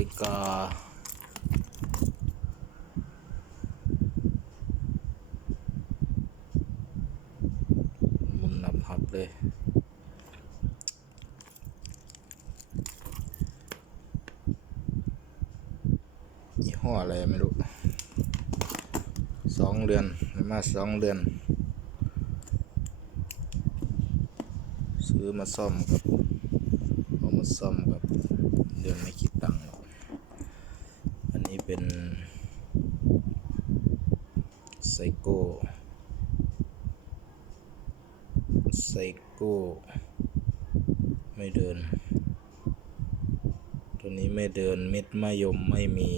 ฬิกา มุนนับหับเลย ยี่ห้ออะไรไม่รู้สองเดือนมาสองเดือน ซื้อมาซ่อมครับ เอามาซ่อมครับ เดือนไม่คิดตังค์ เป็นไซโก้ไซโก้ไม่เดิน ตัวนี้ไม่เดินเม็ดมะยมไม่มี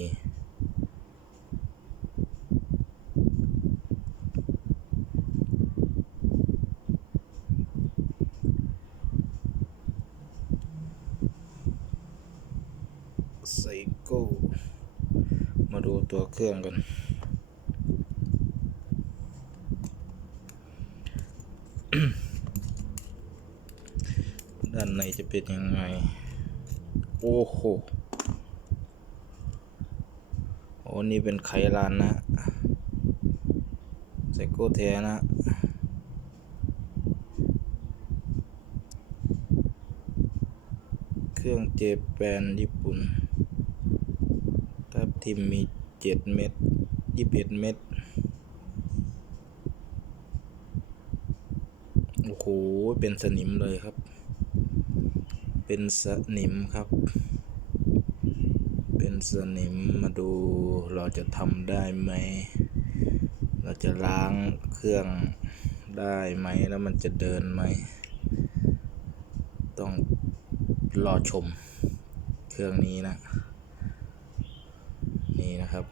ไซโก้ ดูตัวเครื่องกัน ด้านในจะเป็นยังไง โอ้โหโอ้นี่เป็นไขลานนะไซโก้แท้นะเครื่องเจแปนญี่ปุ่น ทิมมีเจ็ดเม็ดยี่สิบเอ็ดเม็ดโอ้โห เป็นสนิมเลยครับ เป็นสนิมครับ เป็นสนิมมาดูเราจะทำได้ไหม เราจะล้างเครื่องได้ไหม แล้วมันจะเดินไหม ต้องรอชมเครื่องนี้นะ นี่นะครับ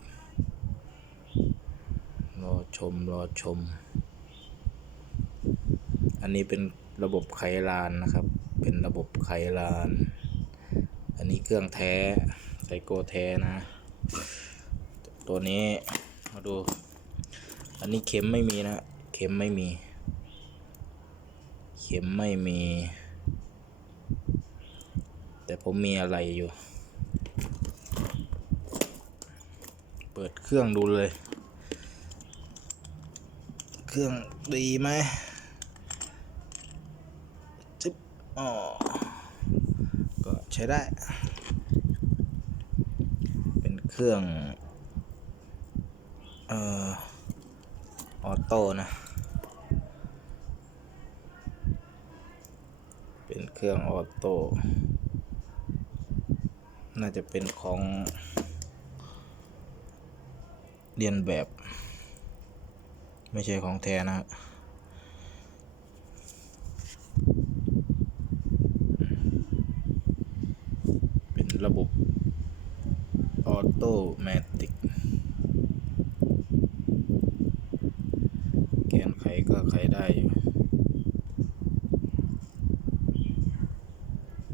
รอชมรอชม อันนี้เป็นระบบไขลานนะครับ เป็นระบบไขลาน อันนี้เครื่องแท้ไซโกแท้นะ ตัวนี้มาดู อันนี้เข็มไม่มีนะ เข็มไม่มี เข็มไม่มี แต่ผมมีอะไรอยู่ เปิดเครื่องดูเลย เครื่องดีไหมจึ๊บอ๋อก็ใช้ได้ เป็นเครื่อง เอ่อ ออโต้นะ เป็นเครื่องออโต้ น่าจะเป็นของ เรียนแบบ ไม่ใช่ของแท้นะเป็นระบบออโตแมติกแกนไขก็ไขได้อยู่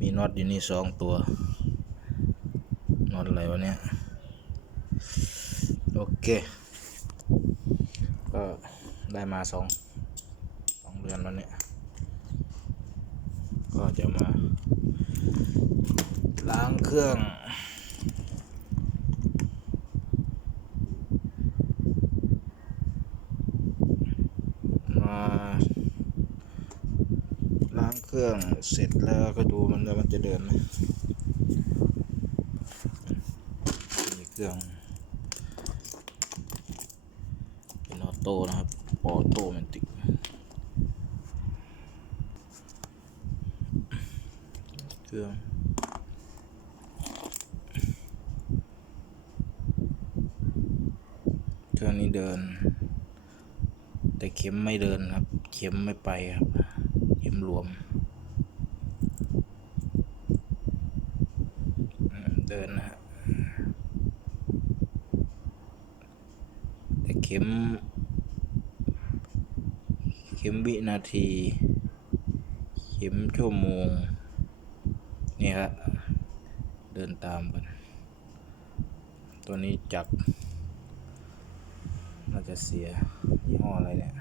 มีน็อตอยู่นี่สองตัวน็อตอะไรวะเนี่ย โอเค ก็ได้มาสองสองเดือนแล้วเนี่ย ก็จะมา ล้างเครื่องมาล้างเครื่องเสร็จแล้วก็ดูมันแล้วมันจะเดินไหมมีเครื่อง เป็นออ โต้นะครับ ออโต้แมนติกเครื่องเครื่องนี้เดิน แต่เข็มไม่เดินครับ เข็มไม่ไปครับ เข็มรวมอืมเดินนะฮะแต่เข็ม เข็มวินาที เข็มชั่วโมง นี่ครับเดินตามกัน ตัวนี้จักน่าจะเสียยี่ห้ออะไรเนี่ย